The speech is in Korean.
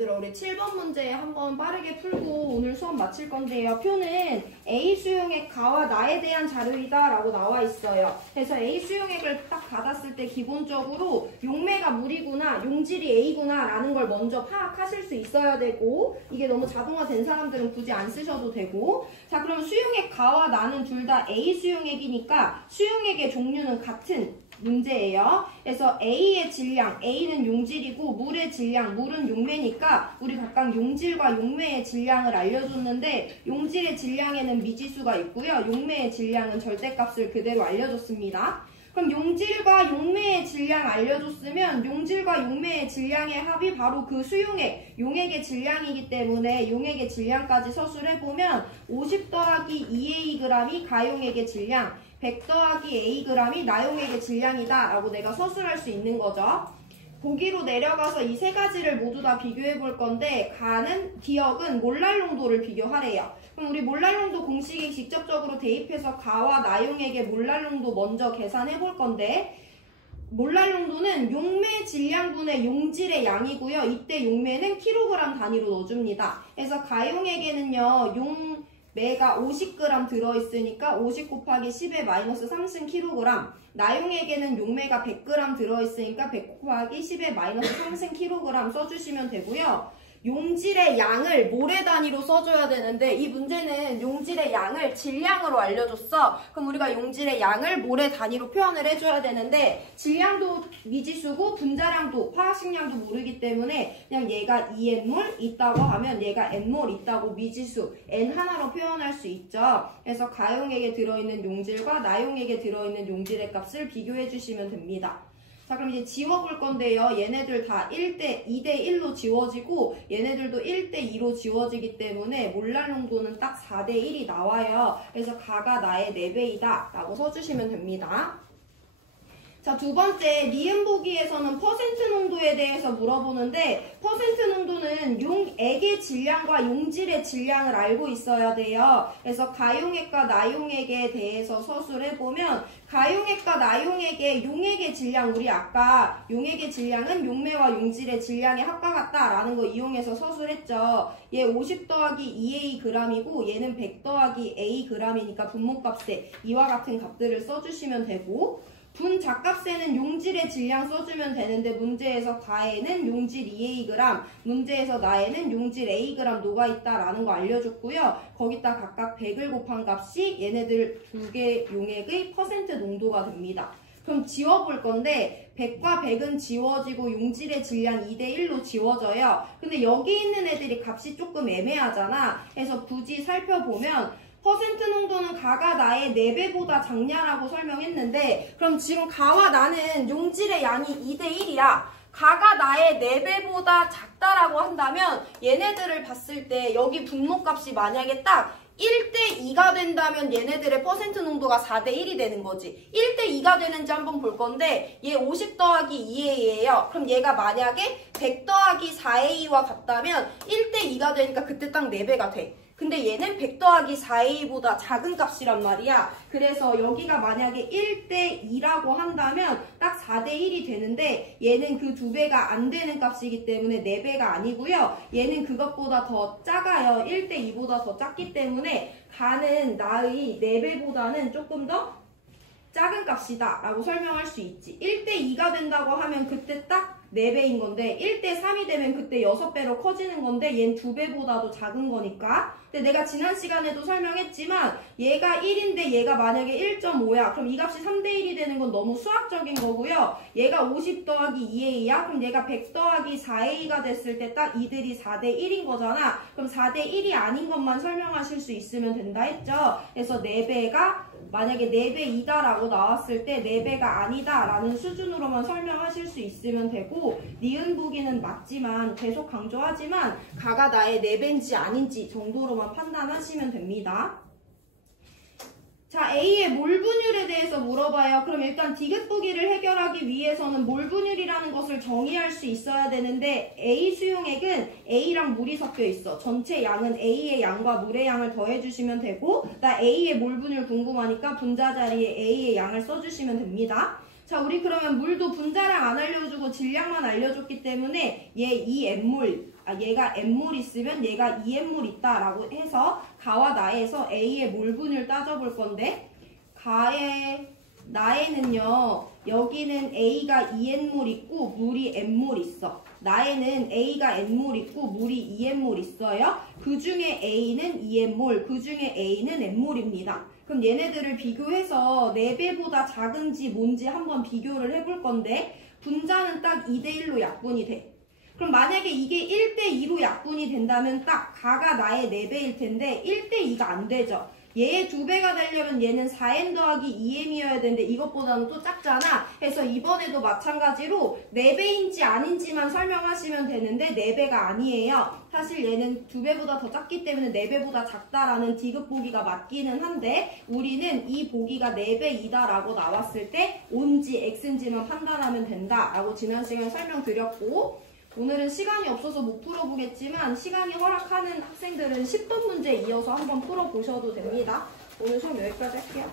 얘들아, 우리 7번 문제 한번 빠르게 풀고 오늘 수업 마칠 건데요. 표는 A 수용액 가와 나에 대한 자료이다 라고 나와 있어요. 그래서 A 수용액을 딱 받았을 때 기본적으로 용매가 물이구나, 용질이 A구나 라는 걸 먼저 파악하실 수 있어야 되고, 이게 너무 자동화된 사람들은 굳이 안 쓰셔도 되고. 자, 그럼 수용액 가와 나는 둘 다 A 수용액이니까 수용액의 종류는 같은 문제예요. 그래서 A의 질량, A는 용질이고 물의 질량, 물은 용매니까 우리 각각 용질과 용매의 질량을 알려줬는데, 용질의 질량에는 미지수가 있고요. 용매의 질량은 절대값을 그대로 알려줬습니다. 그럼 용질과 용매의 질량 알려줬으면 용질과 용매의 질량의 합이 바로 그 수용액, 용액의 질량이기 때문에 용액의 질량까지 서술해보면 50 더하기 2Ag이 가용액의 질량, 100 더하기 Ag이 나용액의 질량이다 라고 내가 서술할 수 있는 거죠. 보기로 내려가서 이 세 가지를 모두 다 비교해 볼 건데, 가는 기억은 몰랄 농도를 비교하래요. 그럼 우리 몰랄 농도 공식에 직접적으로 대입해서 가와 나용액의 몰랄 농도 먼저 계산해 볼 건데, 몰랄 농도는 용매 질량분의 용질의 양이고요. 이때 용매는 킬로그램 단위로 넣어줍니다. 그래서 가용액에는요, 용매가 50g 들어있으니까 50 곱하기 10의 마이너스 3승kg, 나용액에는 용매가 100g 들어있으니까 100 곱하기 10의 마이너스 3승kg 써주시면 되고요. 용질의 양을 모래 단위로 써줘야 되는데, 이 문제는 용질의 양을 질량으로 알려줬어. 그럼 우리가 용질의 양을 모래 단위로 표현을 해줘야 되는데, 질량도 미지수고 분자량도 화학식량도 모르기 때문에 그냥 얘가 2N몰 있다고 하면 얘가 N몰 있다고 미지수 N 하나로 표현할 수 있죠. 그래서 가용액에 들어있는 용질과 나용액에 들어있는 용질의 값을 비교해 주시면 됩니다. 자, 그럼 이제 지워볼 건데요. 얘네들 다 2대1로 지워지고 얘네들도 1대2로 지워지기 때문에 몰랄 농도는 딱 4대1이 나와요. 그래서 가가 나의 4배이다 라고 써주시면 됩니다. 자, 두 번째, 니은 보기에서는 퍼센트 농도에 대해서 물어보는데, 퍼센트 농도는 용액의 질량과 용질의 질량을 알고 있어야 돼요. 그래서 가용액과 나용액에 대해서 서술해보면, 가용액과 나용액의 용액의 질량, 우리 아까 용액의 질량은 용매와 용질의 질량의 합과 같다라는 거 이용해서 서술했죠. 얘 50 더하기 2Ag이고 얘는 100 더하기 Ag이니까 분모값에 이와 같은 값들을 써주시면 되고, 분자값에는 용질의 질량 써주면 되는데, 문제에서 가에는 용질 2Ag, 문제에서 나에는 용질 Ag 녹아있다라는 거 알려줬고요. 거기다 각각 100을 곱한 값이 얘네들 두 개 용액의 퍼센트 농도가 됩니다. 그럼 지워볼 건데, 100과 100은 지워지고 용질의 질량 2대1로 지워져요. 근데 여기 있는 애들이 값이 조금 애매하잖아. 그래서 굳이 살펴보면 퍼센트 농도는 가가 나의 4배보다 작냐라고 설명했는데, 그럼 지금 가와 나는 용질의 양이 2대1이야. 가가 나의 4배보다 작다라고 한다면 얘네들을 봤을 때 여기 분모값이 만약에 딱 1대2가 된다면 얘네들의 퍼센트 농도가 4대1이 되는 거지. 1대2가 되는지 한번 볼 건데, 얘 50 더하기 2A예요. 그럼 얘가 만약에 100 더하기 4A와 같다면 1대2가 되니까 그때 딱 4배가 돼. 근데 얘는 100 더하기 4A보다 작은 값이란 말이야. 그래서 여기가 만약에 1대2라고 한다면 딱 4대1이 되는데, 얘는 그 2배가 안 되는 값이기 때문에 4배가 아니고요. 얘는 그것보다 더 작아요. 1대2보다 더 작기 때문에 가는 나의 4배보다는 조금 더 작은 값이다 라고 설명할 수 있지. 1대2가 된다고 하면 그때 딱 4배인 건데, 1대3이 되면 그때 6배로 커지는 건데, 얘는 2배보다도 작은 거니까. 근데 내가 지난 시간에도 설명했지만 얘가 1인데 얘가 만약에 1.5야. 그럼 이 값이 3대1이 되는 건 너무 수학적인 거고요. 얘가 50 더하기 2A야. 그럼 얘가 100 더하기 4A가 됐을 때 딱 이들이 4대1인 거잖아. 그럼 4대1이 아닌 것만 설명하실 수 있으면 된다 했죠. 그래서 4배가 만약에 4배 이다라고 나왔을 때 4배가 아니다 라는 수준으로만 설명하실 수 있으면 되고, 니은 보기는 맞지만 계속 강조하지만 가가 나의 4배인지 아닌지 정도로만 판단하시면 됩니다. 자, A의 몰 분율에 대해서 물어봐요. 그럼 일단 디귿 보기를 해결하기 위해서는 몰 분율이라는 것을 정의할 수 있어야 되는데, A 수용액은 A랑 물이 섞여 있어. 전체 양은 A의 양과 물의 양을 더해주시면 되고, 나 A의 몰 분율 궁금하니까 분자 자리에 A의 양을 써주시면 됩니다. 자, 우리 그러면 물도 분자량 안 알려주고 질량만 알려줬기 때문에 얘 2N몰, 얘가 N몰 있으면 얘가 2N몰 있다라고 해서 가와 나에서 A의 몰분을 따져볼 건데, 가의 나에는요, 여기는 A가 2N몰 있고 물이 N몰 있어. 나에는 A가 N몰 있고 물이 2N몰 있어요. 그 중에 A는 2N몰, 그 중에 A는 N몰입니다. 그럼 얘네들을 비교해서 4배보다 작은지 뭔지 한번 비교를 해볼 건데, 분자는 딱 2대1로 약분이 돼. 그럼 만약에 이게 1대2로 약분이 된다면 딱 가가 나의 4배일 텐데 1대2가 안 되죠. 얘의 2배가 되려면 얘는 4n 더하기 2m이어야 되는데 이것보다는 또 작잖아. 그래서 이번에도 마찬가지로 4배인지 아닌지만 설명하시면 되는데 4배가 아니에요. 사실 얘는 2배보다 더 작기 때문에 4배보다 작다라는 디귿 보기가 맞기는 한데, 우리는 이 보기가 4배이다 라고 나왔을 때 온지 x인지만 판단하면 된다 라고 지난 시간에 설명드렸고, 오늘은 시간이 없어서 못 풀어보겠지만 시간이 허락하는 학생들은 10분 문제 이어서 한번 풀어보셔도 됩니다. 오늘 수업 여기까지 할게요.